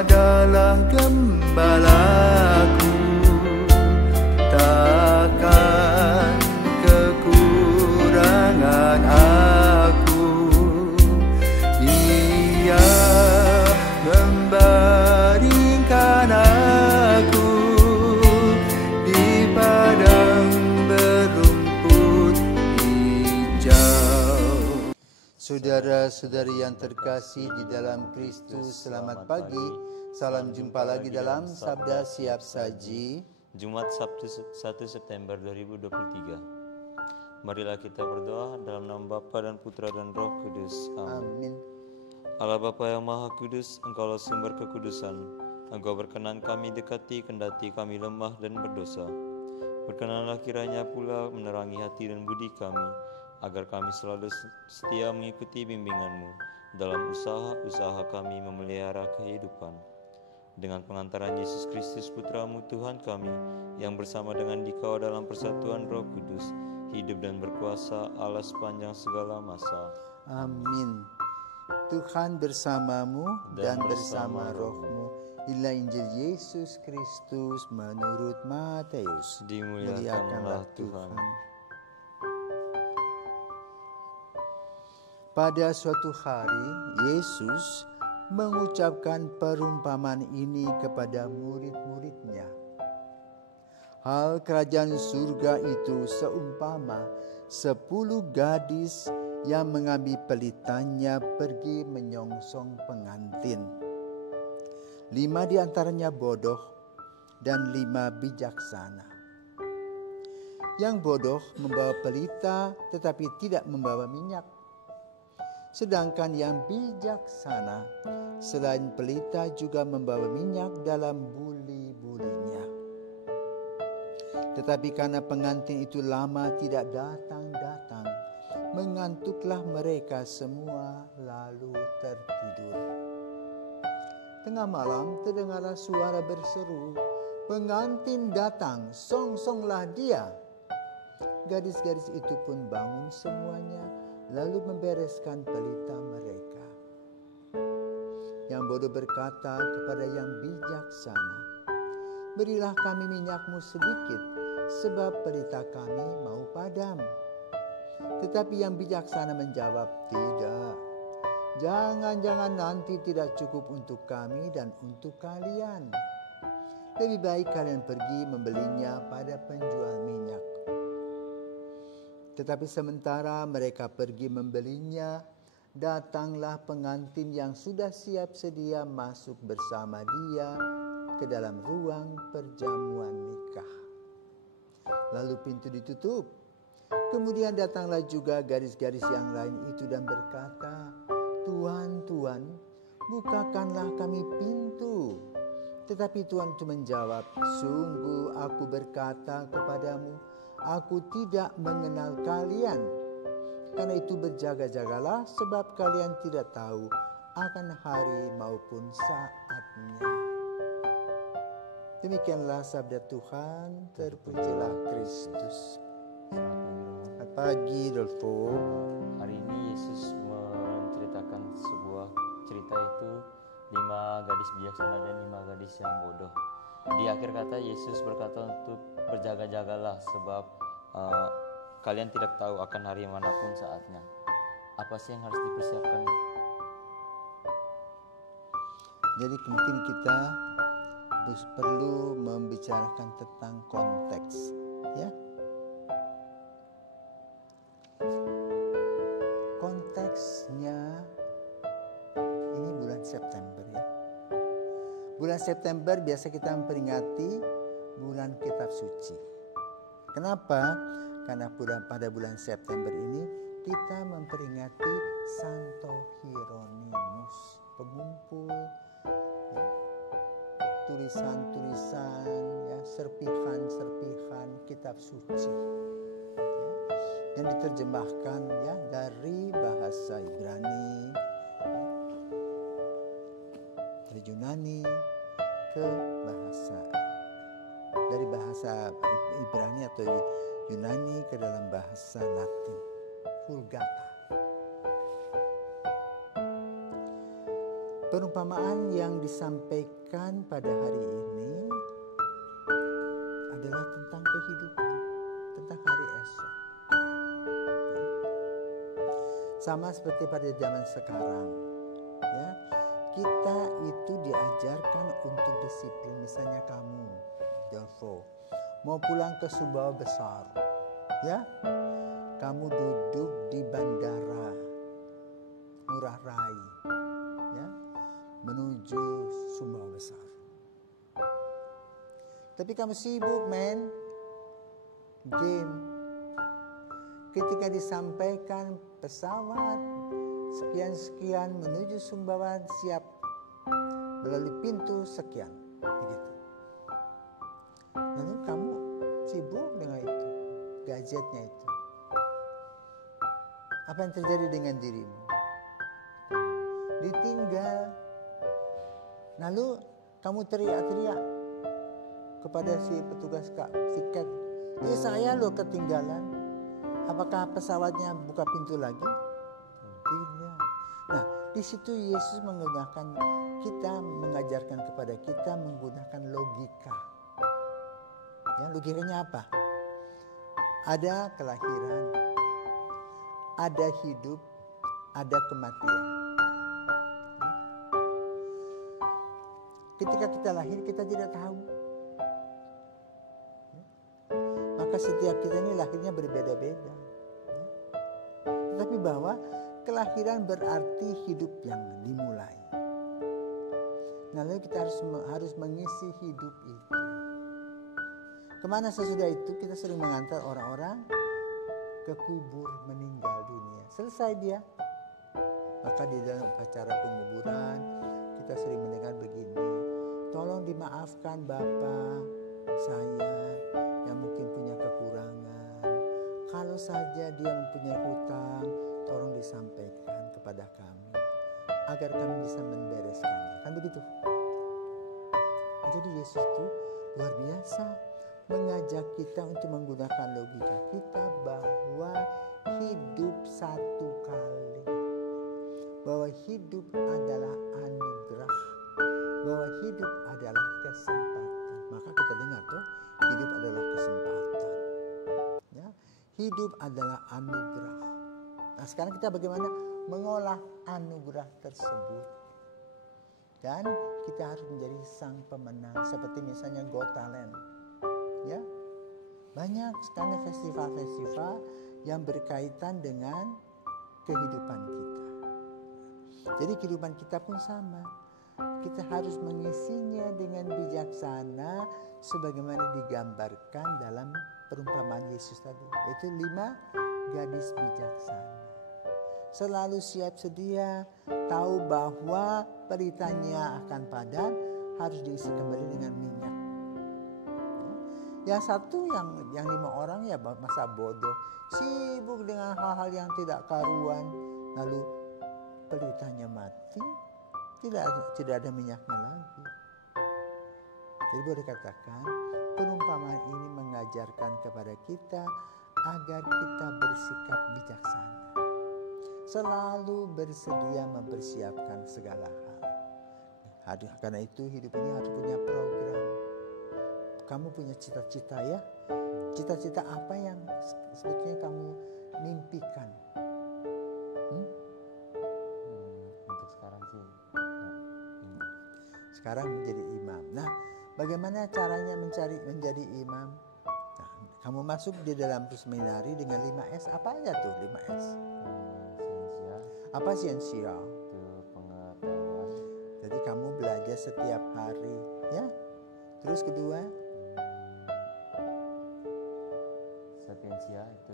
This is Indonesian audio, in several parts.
adalah gembalaku, takkan kekurangan aku. Ia membaringkan aku di padang berumput hijau. Saudara-saudari yang terkasih di dalam Kristus, selamat pagi. Salam jumpa lagi dalam Sabda Siap Saji, Jumat Sabtu 1 September 2023. Marilah kita berdoa dalam nama Bapa dan Putra dan Roh Kudus. amin. Allah Bapa yang Maha Kudus, Engkaulah sumber kekudusan. Engkau berkenan kami dekati kendati kami lemah dan berdosa. Berkenanlah kiranya pula menerangi hati dan budi kami, agar kami selalu setia mengikuti bimbingan-Mu dalam usaha-usaha kami memelihara kehidupan. Dengan pengantaran Yesus Kristus Putra-Mu Tuhan kami, yang bersama dengan Dikau dalam persatuan Roh Kudus, hidup dan berkuasa Allah sepanjang segala masa. Amin. Tuhan bersamamu dan bersama rohmu. Inilah Injil Yesus Kristus menurut Matius. Dimuliakanlah Tuhan. Pada suatu hari, Yesus mengucapkan perumpamaan ini kepada murid-muridnya. Hal kerajaan surga itu seumpama 10 gadis yang mengambil pelitanya pergi menyongsong pengantin. 5 di antaranya bodoh dan 5 bijaksana. Yang bodoh membawa pelita tetapi tidak membawa minyak. Sedangkan yang bijaksana selain pelita juga membawa minyak dalam buli-bulinya. Tetapi karena pengantin itu lama tidak datang-datang, mengantuklah mereka semua lalu tertidur. Tengah malam terdengarlah suara berseru, "Pengantin datang, song-songlah dia." Gadis-gadis itu pun bangun semuanya, lalu membereskan pelita mereka. Yang bodoh berkata kepada yang bijaksana, "Berilah kami minyakmu sedikit, sebab pelita kami mau padam." Tetapi yang bijaksana menjawab, "Tidak, jangan-jangan nanti tidak cukup untuk kami dan untuk kalian. Lebih baik kalian pergi membelinya pada penjual minyak." Tetapi sementara mereka pergi membelinya, datanglah pengantin yang sudah siap sedia masuk bersama dia ke dalam ruang perjamuan nikah. Lalu pintu ditutup. Kemudian datanglah juga gadis-gadis yang lain itu dan berkata, "Tuan, Tuan, bukakanlah kami pintu." Tetapi Tuhan itu menjawab, "Sungguh aku berkata kepadamu, aku tidak mengenal kalian. Karena itu berjaga-jagalah, sebab kalian tidak tahu akan hari maupun saatnya." Demikianlah sabda Tuhan, terpujilah Kristus. Selamat pagi, Dolfo. Hari ini Yesus menceritakan sebuah cerita, itu 5 gadis bijaksana dan 5 gadis yang bodoh. Di akhir kata Yesus berkata untuk berjaga-jagalah, sebab kalian tidak tahu akan hari manapun saatnya. Apa sih yang harus dipersiapkan? Jadi mungkin kita perlu membicarakan tentang konteks, ya. Konteksnya ini bulan September, ya. Bulan September biasa kita memperingati bulan Kitab Suci. Kenapa? Karena pada bulan September ini kita memperingati Santo Hieronymus, pengumpul ya, tulisan-tulisan, ya, serpihan-serpihan Kitab Suci, ya, yang diterjemahkan ya dari bahasa Ibrani, dari Yunani ke dari bahasa Ibrani atau Yunani ke dalam bahasa Latin, Vulgata. Perumpamaan yang disampaikan pada hari ini adalah tentang kehidupan, tentang hari esok. Sama seperti pada zaman sekarang, ya, kita itu diajarkan untuk disiplin. Misalnya kamu, Delvo, mau pulang ke Sumbawa Besar, ya, kamu duduk di bandara Ngurah Rai, ya, menuju Sumbawa Besar. Tapi kamu sibuk main game. Ketika disampaikan pesawat sekian-sekian menuju Sumbawa siap melalui pintu sekian, begitu. Lalu kamu sibuk dengan itu, gadgetnya itu. Apa yang terjadi dengan dirimu? Ditinggal. Lalu kamu teriak-teriak kepada si petugas tiket, "Ini saya loh ketinggalan." Apakah pesawatnya buka pintu lagi? Tidak. Nah, di situ Yesus mengajarkan kepada kita menggunakan logika. Ya, logikanya apa? Ada kelahiran, ada hidup, ada kematian. Ketika kita lahir, kita tidak tahu. Maka setiap kita ini lahirnya berbeda-beda. Tetapi bahwa kelahiran berarti hidup yang dimulai. Nah, lalu kita harus mengisi hidup itu. Kemana sesudah itu kita sering mengantar orang-orang ke kubur meninggal dunia. Selesai dia. Maka di dalam upacara penguburan kita sering mendengar begini, "Tolong dimaafkan Bapak saya yang mungkin punya kekurangan. Kalau saja dia mempunyai hutang, tolong disampaikan kepada kami agar kami bisa membereskannya." Kan begitu. Jadi Yesus itu luar biasa mengajak kita untuk menggunakan logika kita bahwa hidup satu kali, bahwa hidup adalah anugerah, bahwa hidup adalah kesempatan. Maka kita dengar tuh, hidup adalah kesempatan, ya, hidup adalah anugerah. Nah, sekarang kita bagaimana mengolah anugerah tersebut, dan kita harus menjadi sang pemenang. Seperti misalnya Got Talent, ya, banyak sekali festival-festival yang berkaitan dengan kehidupan kita. Jadi kehidupan kita pun sama. Kita harus mengisinya dengan bijaksana sebagaimana digambarkan dalam perumpamaan Yesus tadi, yaitu 5 gadis bijaksana. Selalu siap sedia, tahu bahwa peritanya akan padam, harus diisi kembali dengan minyak. Yang satu yang 5 orang ya masa bodoh, sibuk dengan hal-hal yang tidak karuan, lalu pelitanya mati, tidak ada minyaknya lagi. Jadi boleh dikatakan perumpamaan ini mengajarkan kepada kita agar kita bersikap bijaksana, selalu bersedia mempersiapkan segala hal. Karena itu hidup ini harus punya program. Kamu punya cita-cita, ya? Cita-cita apa yang sebetulnya kamu mimpikan? Untuk sekarang sih, sekarang menjadi imam. Nah, bagaimana caranya menjadi imam? Nah, kamu masuk di dalam seminari dengan 5S. Apa aja tuh 5S? Siensia. Apa siensia? Itu pengetahuan. Jadi kamu belajar setiap hari, ya. Terus kedua, Sapiensia itu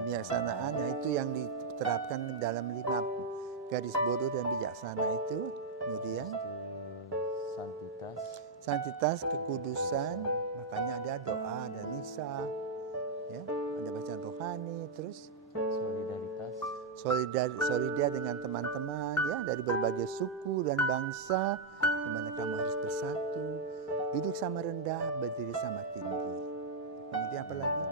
kebijaksanaan. Nah, itu yang diterapkan dalam 5 gadis bodoh dan bijaksana itu. Kemudian santitas, kekudusan. Makanya ada doa, ada misa, ya, ada bacaan rohani. Terus solidar dengan teman-teman, ya, dari berbagai suku dan bangsa, di mana kamu harus bersatu, duduk sama rendah, berdiri sama tinggi. Kemudian apa lagi?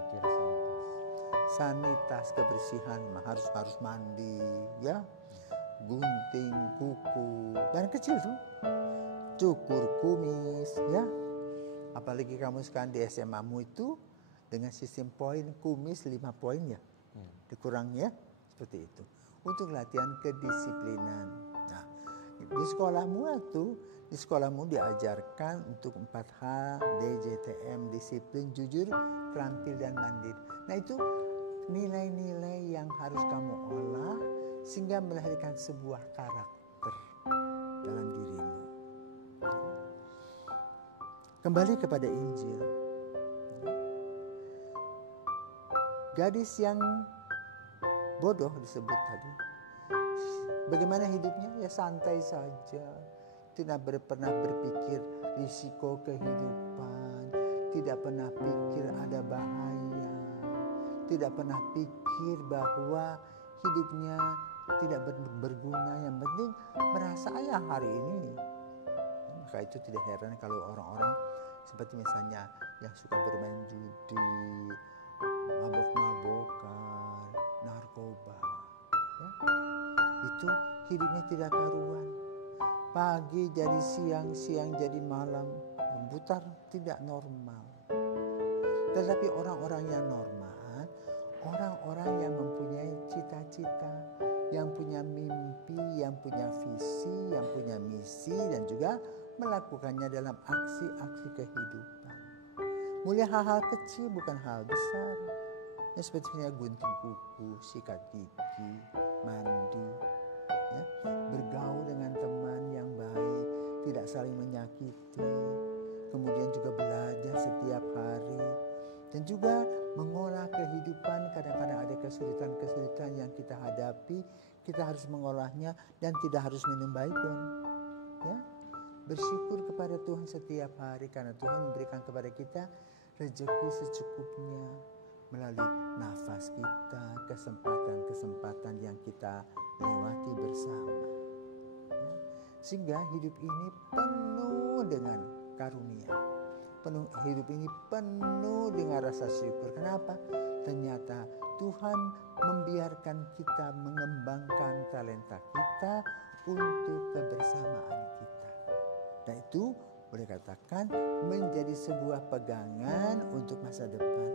Sanitas, kebersihan, harus mandi, ya, gunting kuku. Dan kecil tuh. Cukur kumis, ya. Apalagi kamu sekarang di SMA-mu itu dengan sistem poin kumis 5 poin ya. Dikurang ya, seperti itu. Untuk latihan kedisiplinan. Nah, di sekolahmu diajarkan untuk 4H, DJTM, disiplin, jujur, terampil dan mandiri. Nah, itu nilai-nilai yang harus kamu olah sehingga melahirkan sebuah karakter dalam dirimu. Kembali kepada Injil. Gadis yang bodoh disebut tadi. Bagaimana hidupnya? Ya santai saja. Tidak pernah berpikir risiko kehidupan. Tidak pernah pikir ada bahaya. Tidak pernah pikir bahwa hidupnya tidak berguna. Yang penting merasa ya hari ini. Maka itu tidak heran kalau orang-orang seperti misalnya yang suka bermain judi, mabok-mabokan, narkoba, ya, itu hidupnya tidak karuan. Pagi jadi siang, siang jadi malam, berputar tidak normal. Tetapi orang-orang yang normal, orang-orang yang mempunyai cita-cita, yang punya mimpi, yang punya visi, yang punya misi, dan juga melakukannya dalam aksi-aksi kehidupan. Mulai hal-hal kecil bukan hal besar. Ya, sepertinya gunting kuku, sikat gigi, mandi, ya, bergaul dengan teman yang baik, tidak saling menyakiti, kemudian juga belajar setiap hari, dan juga mengolah kehidupan. Kadang-kadang ada kesulitan-kesulitan yang kita hadapi, kita harus mengolahnya dan tidak harus minum baygon, ya. Bersyukur kepada Tuhan setiap hari karena Tuhan memberikan kepada kita rezeki secukupnya melalui nafas kita, kesempatan-kesempatan yang kita lewati bersama. Ya. Sehingga hidup ini penuh dengan karunia. Hidup ini penuh dengan rasa syukur. Kenapa? Ternyata Tuhan membiarkan kita mengembangkan talenta kita untuk kebersamaan kita. Dan itu boleh katakan menjadi sebuah pegangan untuk masa depan.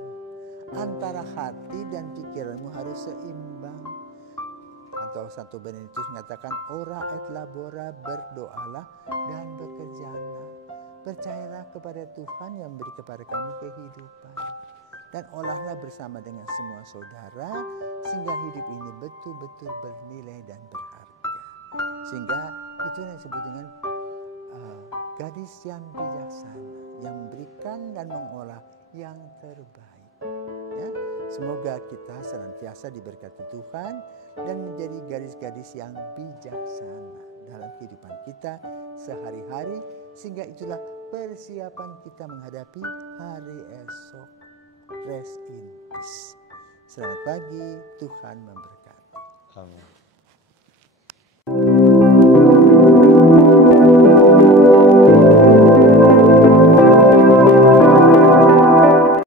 Antara hati dan pikiranmu harus seimbang. Atau Santo Benediktus mengatakan ora et labora, berdoalah dan bekerjalah. Percayalah kepada Tuhan yang memberi kepada kamu kehidupan. Dan olahlah bersama dengan semua saudara sehingga hidup ini betul-betul bernilai dan berharga. Sehingga itu yang disebut dengan gadis yang bijaksana, yang memberikan dan mengolah yang terbaik. Ya, semoga kita senantiasa diberkati Tuhan dan menjadi gadis-gadis yang bijaksana dalam kehidupan kita sehari-hari, sehingga itulah persiapan kita menghadapi hari esok. Rest in peace. Selamat pagi, Tuhan memberkati. Amin.